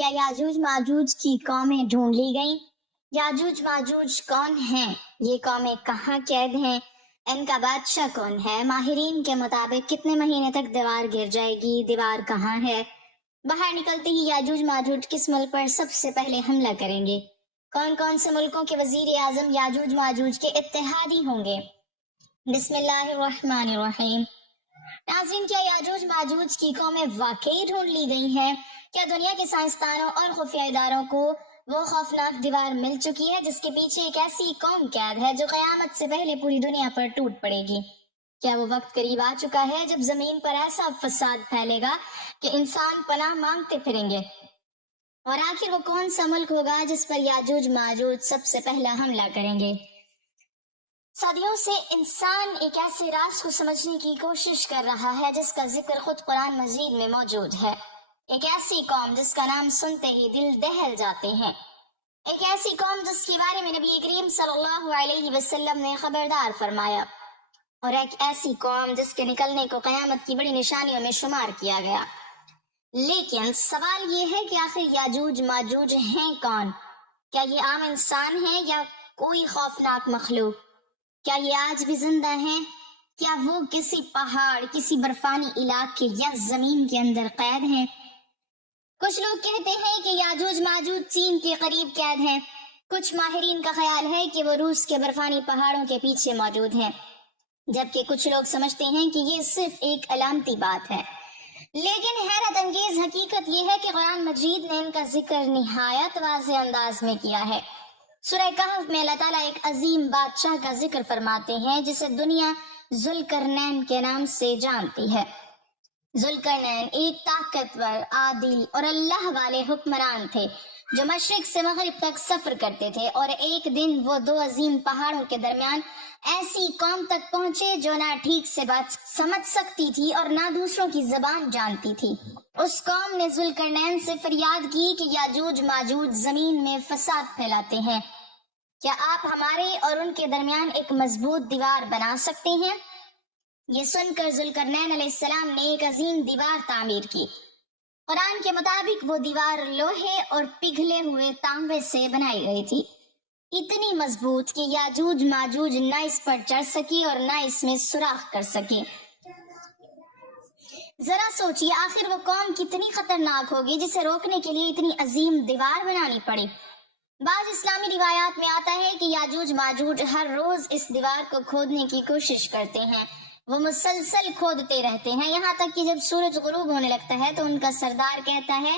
کیا یاجوج ماجوج کی قومیں ڈھونڈ لی گئیں؟ یاجوج ماجوج کون ہیں؟ یہ قومیں کہاں قید ہیں؟ ان کا بادشاہ کون ہے؟ ماہرین کے مطابق کتنے مہینے تک دیوار گر جائے گی؟ دیوار کہاں ہے؟ باہر نکلتے ہی یاجوج ماجوج کس ملک پر سب سے پہلے حملہ کریں گے؟ کون کون سے ملکوں کے وزیر اعظم یاجوج ماجوج کے اتحادی ہوں گے؟ بسم اللہ الرحمن الرحیم۔ ناظرین، کیا یاجوج ماجوج کی قومیں واقعی ڈھونڈ لی گئی ہیں؟ کیا دنیا کے سائنسدانوں اور خفیہ اداروں کو وہ خوفناک دیوار مل چکی ہے جس کے پیچھے ایک ایسی قوم قید ہے جو قیامت سے پہلے پوری دنیا پر ٹوٹ پڑے گی؟ کیا وہ وقت قریب آ چکا ہے جب زمین پر ایسا فساد پھیلے گا کہ انسان پناہ مانگتے پھریں گے؟ اور آخر وہ کون سا ملک ہوگا جس پر یاجوج ماجوج سب سے پہلا حملہ کریں گے؟ صدیوں سے انسان ایک ایسے راز کو سمجھنے کی کوشش کر رہا ہے جس کا ذکر خود قرآن مجید میں موجود ہے۔ ایک ایسی قوم جس کا نام سنتے ہی دل دہل جاتے ہیں، ایک ایسی قوم جس کے بارے میں نبی کریم صلی اللہ علیہ وسلم نے خبردار فرمایا، اور ایک ایسی قوم جس کے نکلنے کو قیامت کی بڑی نشانیوں میں شمار کیا گیا۔ لیکن سوال یہ ہے کہ آخر یاجوج ماجوج ہیں کون؟ کیا یہ عام انسان ہیں یا کوئی خوفناک مخلوق؟ کیا یہ آج بھی زندہ ہیں؟ کیا وہ کسی پہاڑ، کسی برفانی علاقے یا زمین کے اندر قید ہیں؟ کچھ لوگ کہتے ہیں کہ یاجوج ماجوج چین کے قریب قید ہیں۔ کچھ ماہرین کا خیال ہے کہ وہ روس کے برفانی پہاڑوں کے پیچھے موجود ہیں، جبکہ کچھ لوگ سمجھتے ہیں کہ یہ صرف ایک علامتی بات ہے۔ لیکن حیرت انگیز حقیقت یہ ہے کہ قرآن مجید نے ان کا ذکر نہایت واضح انداز میں کیا ہے۔ سورہ کہف میں اللہ تعالیٰ ایک عظیم بادشاہ کا ذکر فرماتے ہیں جسے دنیا ذوالقرنین کے نام سے جانتی ہے۔ ذوالقرنین ایک طاقتور، عادل اور اللہ والے حکمران تھے جو مشرق سے مغرب تک سفر کرتے تھے، اور ایک دن وہ دو عظیم پہاڑوں کے درمیان ایسی قوم تک پہنچے جو نہ ٹھیک سے بات سمجھ سکتی تھی اور نہ دوسروں کی زبان جانتی تھی۔ اس قوم نے ذوالقرنین سے فریاد کی کہ یاجوج ماجوج زمین میں فساد پھیلاتے ہیں، کیا آپ ہمارے اور ان کے درمیان ایک مضبوط دیوار بنا سکتے ہیں؟ یہ سن کر ذوالقرنین علیہ السلام نے ایک عظیم دیوار تعمیر کی۔ قرآن کے مطابق وہ دیوار لوہے اور پگھلے ہوئے تانبے سے بنائی گئی تھی، اتنی مضبوط کہ یاجوج ماجوج نہ اس پر چڑھ سکی اور نہ اس میں سوراخ کر سکے۔ ذرا سوچیے، آخر وہ قوم کتنی خطرناک ہوگی جسے روکنے کے لیے اتنی عظیم دیوار بنانی پڑی۔ بعض اسلامی روایات میں آتا ہے کہ یاجوج ماجوج ہر روز اس دیوار کو کھودنے کی کوشش کرتے ہیں۔ وہ مسلسل کھودتے رہتے ہیں، یہاں تک کہ جب سورج غروب ہونے لگتا ہے تو ان کا سردار کہتا ہے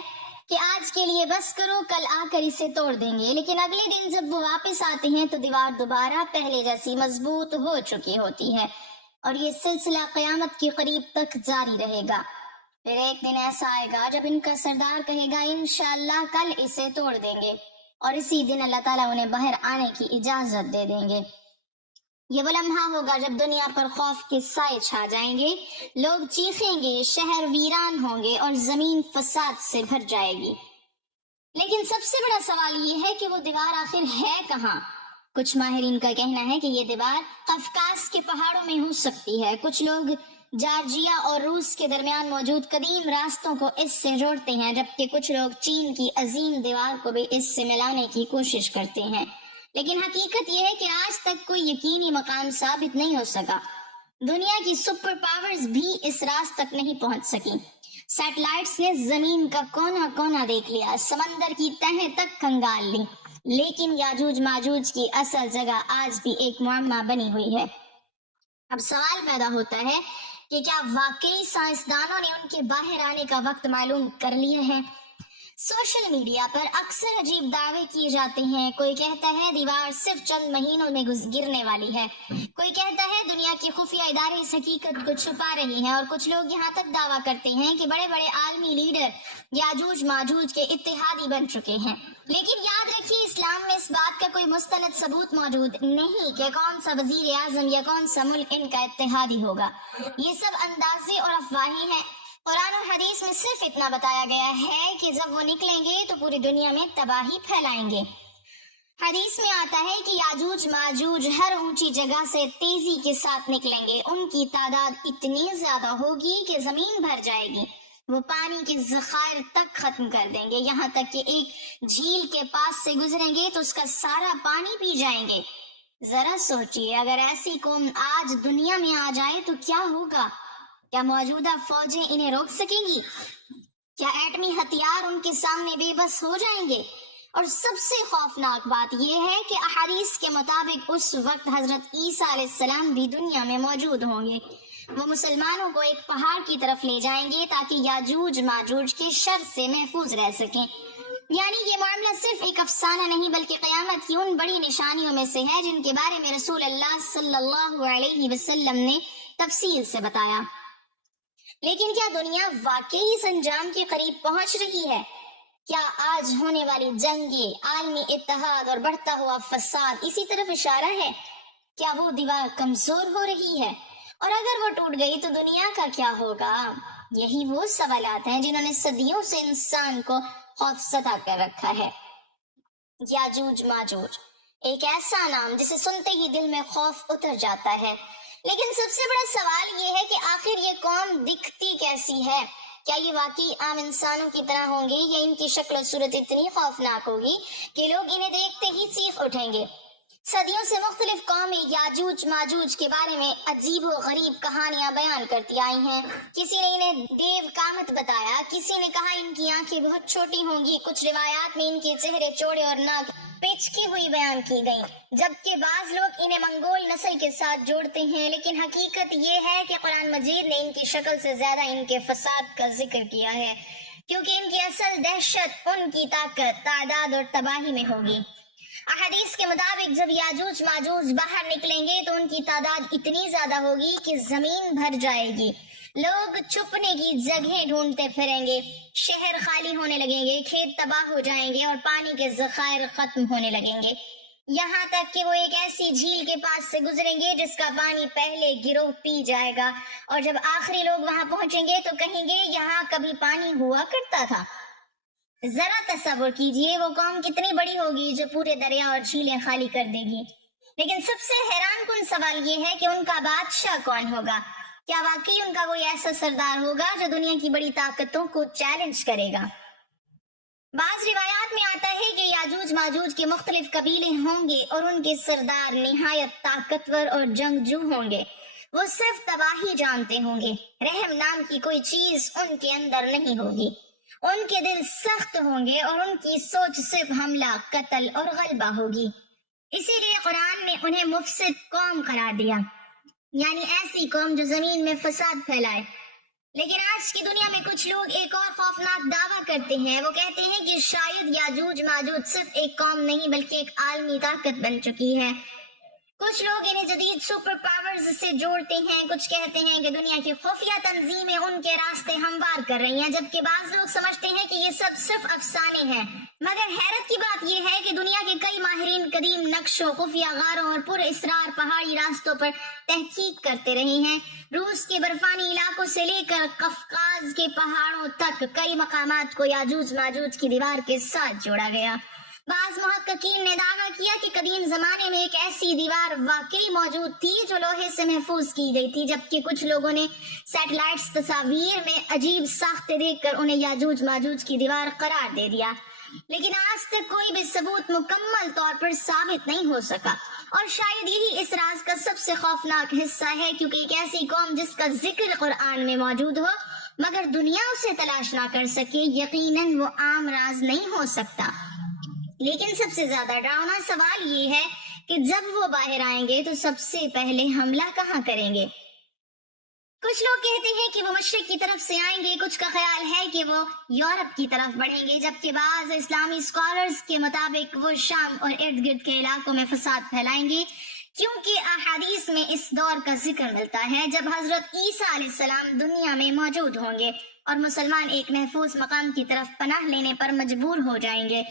کہ آج کے لیے بس کرو، کل آ کر اسے توڑ دیں گے۔ لیکن اگلے دن جب وہ واپس آتے ہیں تو دیوار دوبارہ پہلے جیسی مضبوط ہو چکی ہوتی ہے، اور یہ سلسلہ قیامت کے قریب تک جاری رہے گا۔ پھر ایک دن ایسا آئے گا جب ان کا سردار کہے گا انشاءاللہ کل اسے توڑ دیں گے، اور اسی دن اللہ تعالیٰ انہیں باہر آنے کی اجازت دے دیں گے۔ یہ وہ لمحہ ہوگا جب دنیا پر خوف کے سائے چھا جائیں گے، لوگ چیخیں گے، شہر ویران ہوں گے اور زمین فساد سے بھر جائے گی۔ لیکن سب سے بڑا سوال یہ ہے کہ وہ دیوار آخر ہے کہاں؟ کچھ ماہرین کا کہنا ہے کہ یہ دیوار قفقاز کے پہاڑوں میں ہو سکتی ہے۔ کچھ لوگ جارجیا اور روس کے درمیان موجود قدیم راستوں کو اس سے جوڑتے ہیں، جبکہ کچھ لوگ چین کی عظیم دیوار کو بھی اس سے ملانے کی کوشش کرتے ہیں۔ لیکن حقیقت یہ ہے کہ آج تک کوئی یقینی مقام ثابت نہیں ہو سکا۔ دنیا کی سپر پاورز بھی اس راز تک نہیں پہنچ سکی۔ سیٹلائٹس نے زمین کا کونا کونا دیکھ لیا، سمندر کی تہیں تک کھنگال لی، لیکن یاجوج ماجوج کی اصل جگہ آج بھی ایک معمہ بنی ہوئی ہے۔ اب سوال پیدا ہوتا ہے کہ کیا واقعی سائنسدانوں نے ان کے باہر آنے کا وقت معلوم کر لیا ہے؟ سوشل میڈیا پر اکثر عجیب دعوے کیے جاتے ہیں۔ کوئی کہتا ہے دیوار صرف چند مہینوں میں گرنے والی ہے، کوئی کہتا ہے دنیا کے خفیہ ادارے اس حقیقت کو چھپا رہے ہیں، اور کچھ لوگ یہاں تک دعویٰ کرتے ہیں کہ بڑے بڑے عالمی لیڈر یاجوج ماجوج کے اتحادی بن چکے ہیں۔ لیکن یاد رکھیے، اسلام میں اس بات کا کوئی مستند ثبوت موجود نہیں کہ کون سا وزیر اعظم یا کون سا ملک ان کا اتحادی ہوگا۔ یہ سب اندازے اور افواہیں ہیں۔ قرآن اور حدیث میں صرف اتنا بتایا گیا ہے کہ جب وہ نکلیں گے تو پوری دنیا میں تباہی پھیلائیں گے۔ حدیث میں آتا ہے کہ یاجوج ماجوج ہر اونچی جگہ سے تیزی کے ساتھ نکلیں گے، ان کی تعداد اتنی زیادہ ہوگی کہ زمین بھر جائے گی۔ وہ پانی کے ذخائر تک ختم کر دیں گے، یہاں تک کہ ایک جھیل کے پاس سے گزریں گے تو اس کا سارا پانی پی جائیں گے۔ ذرا سوچئے، اگر ایسی قوم آج دنیا میں آ جائے تو کیا ہوگا؟ کیا موجودہ فوجیں انہیں روک سکیں گی؟ کیا ایٹمی ہتھیار ان کے سامنے بے بس ہو جائیں گے؟ اور سب سے خوفناک بات یہ ہے کہ احادیث کے مطابق اس وقت حضرت عیسیٰ علیہ السلام بھی دنیا میں موجود ہوں گے۔ وہ مسلمانوں کو ایک پہاڑ کی طرف لے جائیں گے تاکہ یاجوج ماجوج کے شر سے محفوظ رہ سکیں۔ یعنی یہ معاملہ صرف ایک افسانہ نہیں بلکہ قیامت کی ان بڑی نشانیوں میں سے ہے جن کے بارے میں رسول اللہ صلی اللہ علیہ وسلم نے تفصیل سے بتایا۔ لیکن کیا دنیا واقعی اس انجام کے قریب پہنچ رہی ہے؟ کیا آج ہونے والی جنگیں، عالمی اتحاد اور بڑھتا ہوا فساد اسی طرف اشارہ ہے؟ کیا وہ دیوار کمزور ہو رہی ہے؟ اور اگر وہ ٹوٹ گئی تو دنیا کا کیا ہوگا؟ یہی وہ سوالات ہیں جنہوں نے صدیوں سے انسان کو خوفزدہ کر رکھا ہے۔ یاجوج ماجوج، ایک ایسا نام جسے سنتے ہی دل میں خوف اتر جاتا ہے، لیکن سب سے بڑا سوال یہ ہے کہ آخر یہ قوم دکھتی کیسی ہے؟ کیا یہ واقعی عام انسانوں کی طرح ہوں گے یا ان کی شکل و صورت اتنی خوفناک ہوگی کہ لوگ انہیں دیکھتے ہی چیخ اٹھیں گے؟ صدیوں سے مختلف قومیں یاجوج ماجوج کے بارے میں عجیب و غریب کہانیاں بیان کرتی آئی ہیں۔ کسی نے انہیں دیو کامت بتایا، کسی نے کہا ان کی آنکھیں بہت چھوٹی ہوں گی، کچھ روایات میں ان کے چہرے چوڑے اور ناک پیچکی ہوئی بیان کی گئیں، جبکہ بعض لوگ انہیں منگول نسل کے ساتھ جوڑتے ہیں۔ لیکن حقیقت یہ ہے کہ قرآن مجید نے ان کی شکل سے زیادہ ان کے فساد کا ذکر کیا ہے، کیونکہ ان کی اصل دہشت ان کی طاقت، تعداد اور تباہی میں ہوگی۔ احادیث کے مطابق جب یاجوج ماجوج باہر نکلیں گے تو ان کی تعداد اتنی زیادہ ہوگی کہ زمین بھر جائے گی، لوگ چھپنے کی جگہیں ڈھونڈتے پھریں گے، شہر خالی ہونے لگیں گے، کھیت تباہ ہو جائیں گے اور پانی کے ذخائر ختم ہونے لگیں گے، یہاں تک کہ وہ ایک ایسی جھیل کے پاس سے گزریں گے جس کا پانی پہلے گروہ پی جائے گا، اور جب آخری لوگ وہاں پہنچیں گے تو کہیں گے یہاں کبھی پانی ہوا کرتا تھا۔ ذرا تصور کیجئے وہ قوم کتنی بڑی ہوگی جو پورے دریا اور جھیلیں خالی کر دے گی۔ لیکن سب سے حیران کن سوال یہ ہے کہ ان کا بادشاہ کون ہوگا؟ کیا واقعی ان کا کوئی ایسا سردار ہوگا جو دنیا کی بڑی طاقتوں کو چیلنج کرے گا؟ بعض روایات میں آتا ہے کہ یاجوج ماجوج کے مختلف قبیلے ہوں گے اور ان کے سردار نہایت طاقتور اور جنگجو ہوں گے۔ وہ صرف تباہی جانتے ہوں گے، رحم نام کی کوئی چیز ان کے اندر نہیں ہوگی، ان کے دل سخت ہوں گے اور ان کی سوچ صرف حملہ، قتل اور غلبہ ہوگی۔ اسی لیے قرآن نے انہیں مفسد قوم قرار دیا، یعنی ایسی قوم جو زمین میں فساد پھیلائے۔ لیکن آج کی دنیا میں کچھ لوگ ایک اور خوفناک دعویٰ کرتے ہیں، وہ کہتے ہیں کہ شاید یاجوج ماجوج صرف ایک قوم نہیں بلکہ ایک عالمی طاقت بن چکی ہے۔ کچھ لوگ انہیں جدید سپر پاورز سے جوڑتے ہیں، کچھ کہتے ہیں کہ دنیا کی خفیہ تنظیمیں ان کے راستے ہموار کر رہی ہیں، جبکہ بعض لوگ سمجھتے ہیں کہ یہ سب صرف افسانے ہیں۔ مگر حیرت کی بات یہ ہے کہ دنیا کے کئی ماہرین قدیم نقشوں، خفیہ غاروں اور پر اسرار پہاڑی راستوں پر تحقیق کرتے رہے ہیں۔ روس کے برفانی علاقوں سے لے کر قفقاز کے پہاڑوں تک کئی مقامات کو یاجوج ماجوج کی دیوار کے ساتھ جوڑا گیا۔ بعض محققین نے دعویٰ کیا کہ قدیم زمانے میں ایک ایسی دیوار واقعی موجود تھی جو لوہے سے محفوظ کی گئی تھی، جبکہ کچھ لوگوں نے سیٹلائٹس تصاویر میں عجیب ساختیں دیکھ کر انہیں یاجوج ماجوج کی دیوار قرار دے دیا۔ لیکن آج تک کوئی بھی ثبوت مکمل طور پر ثابت نہیں ہو سکا، اور شاید یہی اس راز کا سب سے خوفناک حصہ ہے، کیونکہ ایک ایسی قوم جس کا ذکر قرآن میں موجود ہو مگر دنیا اسے تلاش نہ کر سکے، یقیناً وہ عام راز نہیں ہو سکتا۔ لیکن سب سے زیادہ ڈراؤنا سوال یہ ہے کہ جب وہ باہر آئیں گے تو سب سے پہلے حملہ کہاں کریں گے؟ کچھ لوگ کہتے ہیں کہ وہ مشرق کی طرف سے آئیں گے، کچھ کا خیال ہے کہ وہ یورپ کی طرف بڑھیں گے، جبکہ بعض اسلامی اسکالرز کے مطابق وہ شام اور ارد گرد کے علاقوں میں فساد پھیلائیں گے، کیونکہ احادیث میں اس دور کا ذکر ملتا ہے جب حضرت عیسیٰ علیہ السلام دنیا میں موجود ہوں گے اور مسلمان ایک محفوظ مقام کی طرف پناہ لینے پر مجبور ہو جائیں گے۔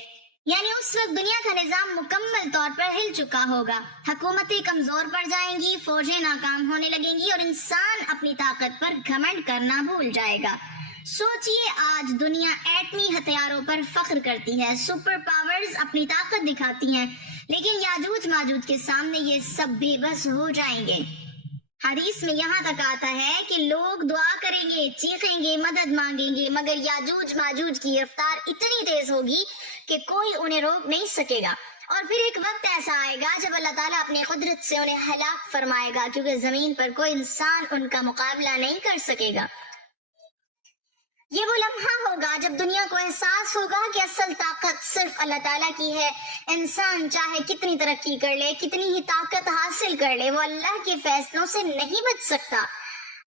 یعنی اس وقت دنیا کا نظام مکمل طور پر ہل چکا ہوگا، حکومتیں کمزور پڑ جائیں گی، فوجیں ناکام ہونے لگیں گی اور انسان اپنی طاقت پر گھمنڈ کرنا بھول جائے گا۔ سوچئے آج دنیا ایٹمی ہتھیاروں پر فخر کرتی ہے، سپر پاورز اپنی طاقت دکھاتی ہیں، لیکن یاجوج ماجوج کے سامنے یہ سب بے بس ہو جائیں گے۔ حدیث میں یہاں تک آتا ہے کہ لوگ دعا کریں گے، چیخیں گے، مدد مانگیں گے، مگر یاجوج ماجوج کی رفتار اتنی تیز ہوگی کہ کوئی انہیں روک نہیں سکے گا۔ اور پھر ایک وقت ایسا آئے گا جب اللہ تعالیٰ اپنے قدرت سے انہیں ہلاک فرمائے گا، کیونکہ زمین پر کوئی انسان ان کا مقابلہ نہیں کر سکے گا۔ یہ وہ لمحہ ہوگا جب دنیا کو احساس ہوگا کہ اصل طاقت صرف اللہ تعالیٰ کی ہے۔ انسان چاہے کتنی ترقی کر لے، کتنی ہی طاقت حاصل کر لے، وہ اللہ کے فیصلوں سے نہیں بچ سکتا۔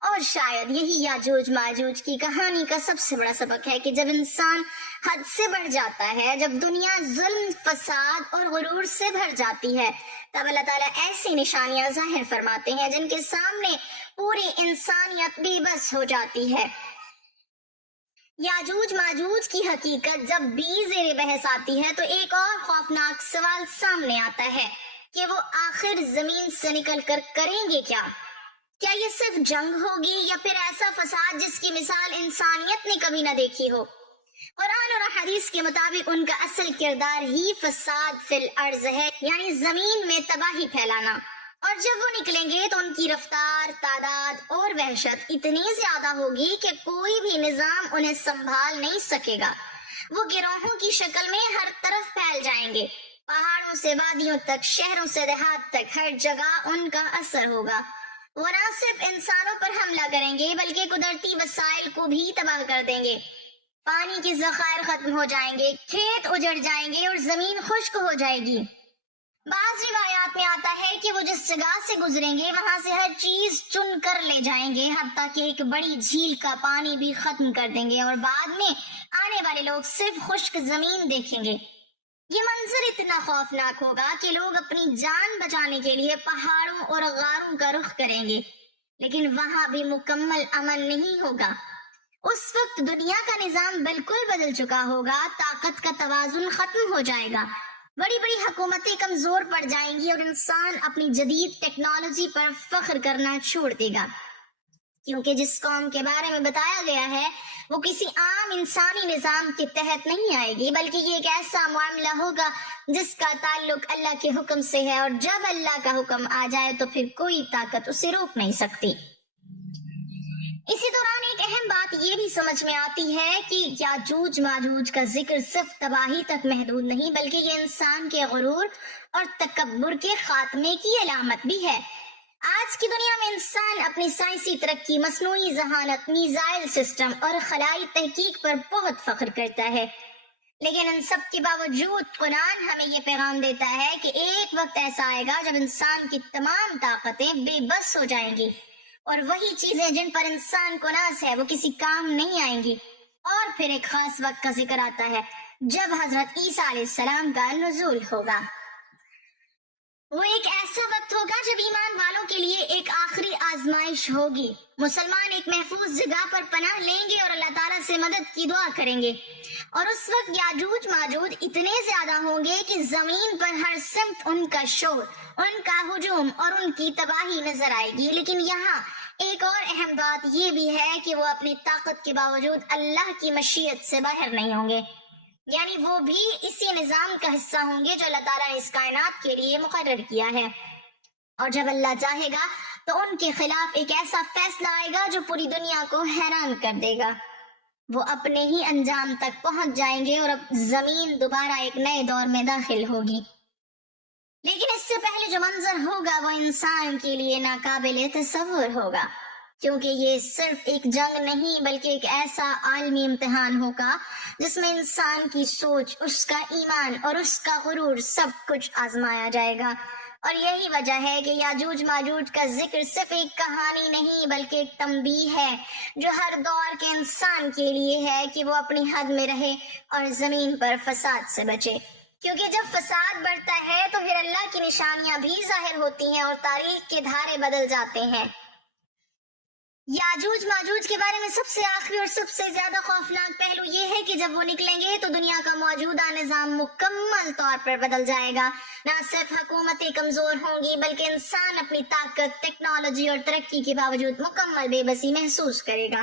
اور شاید یہی یاجوج ماجوج کی کہانی کا سب سے بڑا سبق ہے کہ جب انسان حد سے بڑھ جاتا ہے، جب دنیا ظلم، فساد اور غرور سے بھر جاتی ہے، تب اللہ تعالیٰ ایسی نشانیاں ظاہر فرماتے ہیں جن کے سامنے پوری انسانیت بے بس ہو جاتی ہے۔ یاجوج ماجوج کی حقیقت جب بھی زیر بحث آتی ہے تو ایک اور خوفناک سوال سامنے آتا ہے کہ وہ آخر زمین سے نکل کر کریں گے کیا؟ کیا یہ صرف جنگ ہوگی یا پھر ایسا فساد جس کی مثال انسانیت نے کبھی نہ دیکھی ہو؟ قرآن اور حدیث کے مطابق ان کا اصل کردار ہی فساد فی الارض ہے، یعنی زمین میں تباہی پھیلانا۔ اور جب وہ نکلیں گے تو ان کی رفتار، تعداد اور وحشت اتنی زیادہ ہوگی کہ کوئی بھی نظام انہیں سنبھال نہیں سکے گا۔ وہ گروہوں کی شکل میں ہر طرف پھیل جائیں گے، پہاڑوں سے وادیوں تک، شہروں سے دیہات تک، ہر جگہ ان کا اثر ہوگا۔ وہ نہ صرف انسانوں پر حملہ کریں گے بلکہ قدرتی وسائل کو بھی تباہ کر دیں گے۔ پانی کے ذخائر ختم ہو جائیں گے، کھیت اجڑ جائیں گے اور زمین خشک ہو جائے گی۔ بعض روایات میں آتا ہے کہ وہ جس جگہ سے گزریں گے وہاں سے ہر چیز چن کر لے جائیں گے، حتیٰ کہ ایک بڑی جھیل کا پانی بھی ختم کر دیں گے، اور بعد میں آنے والے لوگ صرف خشک زمین دیکھیں گے۔ یہ منظر اتنا خوفناک ہوگا کہ لوگ اپنی جان بچانے کے لیے پہاڑوں اور غاروں کا رخ کریں گے، لیکن وہاں بھی مکمل امن نہیں ہوگا۔ اس وقت دنیا کا نظام بالکل بدل چکا ہوگا، طاقت کا توازن ختم ہو جائے گا، بڑی بڑی حکومتیں کمزور پڑ جائیں گی اور انسان اپنی جدید ٹیکنالوجی پر فخر کرنا چھوڑ دے گا، کیونکہ جس قوم کے بارے میں بتایا گیا ہے وہ کسی عام انسانی نظام کے تحت نہیں آئے گی، بلکہ یہ ایک ایسا معاملہ ہوگا جس کا تعلق اللہ کے حکم سے ہے، اور جب اللہ کا حکم آ جائے تو پھر کوئی طاقت اسے روک نہیں سکتی۔ اسی دوران ایک اہم بات یہ بھی سمجھ میں آتی ہے کہ یاجوج ماجوج کا ذکر صرف تباہی تک محدود نہیں، بلکہ یہ انسان کے غرور اور تکبر کے خاتمے کی علامت بھی ہے۔ آج کی دنیا میں انسان اپنی سائنسی ترقی، مصنوعی ذہانت، میزائل سسٹم اور خلائی تحقیق پر بہت فخر کرتا ہے، لیکن ان سب کے باوجود قرآن ہمیں یہ پیغام دیتا ہے کہ ایک وقت ایسا آئے گا جب انسان کی تمام طاقتیں بے بس ہو جائیں گی، اور وہی چیزیں جن پر انسان کو ناز ہے وہ کسی کام نہیں آئیں گی۔ اور پھر ایک خاص وقت کا ذکر آتا ہے جب حضرت عیسیٰ علیہ السلام کا نزول ہوگا۔ وہ ایک ایسا وقت ہوگا جب ایمان والوں کے لیے ایک آخری آزمائش ہوگی۔ مسلمان ایک محفوظ جگہ پر پناہ لیں گے اور اللہ تعالیٰ سے مدد کی دعا کریں گے، اور اس وقت یاجوج ماجوج اتنے زیادہ ہوں گے کہ زمین پر ہر سمت ان کا شور، ان کا ہجوم اور ان کی تباہی نظر آئے گی۔ لیکن یہاں ایک اور اہم بات یہ بھی ہے کہ وہ اپنی طاقت کے باوجود اللہ کی مشیت سے باہر نہیں ہوں گے، یعنی وہ بھی اسی نظام کا حصہ ہوں گے جو اللہ تعالیٰ نے اس کائنات کے لیے مقرر کیا ہے۔ اور جب اللہ چاہے گا تو ان کے خلاف ایک ایسا فیصلہ آئے گا جو پوری دنیا کو حیران کر دے گا۔ وہ اپنے ہی انجام تک پہنچ جائیں گے اور اب زمین دوبارہ ایک نئے دور میں داخل ہوگی۔ لیکن اس سے پہلے جو منظر ہوگا وہ انسان کے لیے ناقابل تصور ہوگا، کیونکہ یہ صرف ایک جنگ نہیں بلکہ ایک ایسا عالمی امتحان ہوگا جس میں انسان کی سوچ، اس کا ایمان اور اس کا غرور سب کچھ آزمایا جائے گا۔ اور یہی وجہ ہے کہ یاجوج ماجوج کا ذکر صرف ایک کہانی نہیں بلکہ ایک تنبیہ ہے جو ہر دور کے انسان کے لیے ہے کہ وہ اپنی حد میں رہے اور زمین پر فساد سے بچے، کیونکہ جب فساد بڑھتا ہے تو پھر اللہ کی نشانیاں بھی ظاہر ہوتی ہیں اور تاریخ کے دھارے بدل جاتے ہیں۔ یاجوج ماجوج کے بارے میں سب سے آخری اور سب سے زیادہ خوفناک پہلو یہ ہے کہ جب وہ نکلیں گے تو دنیا کا موجودہ نظام مکمل طور پر بدل جائے گا۔ نہ صرف حکومتیں کمزور ہوں گی بلکہ انسان اپنی طاقت، ٹیکنالوجی اور ترقی کے باوجود مکمل بے بسی محسوس کرے گا۔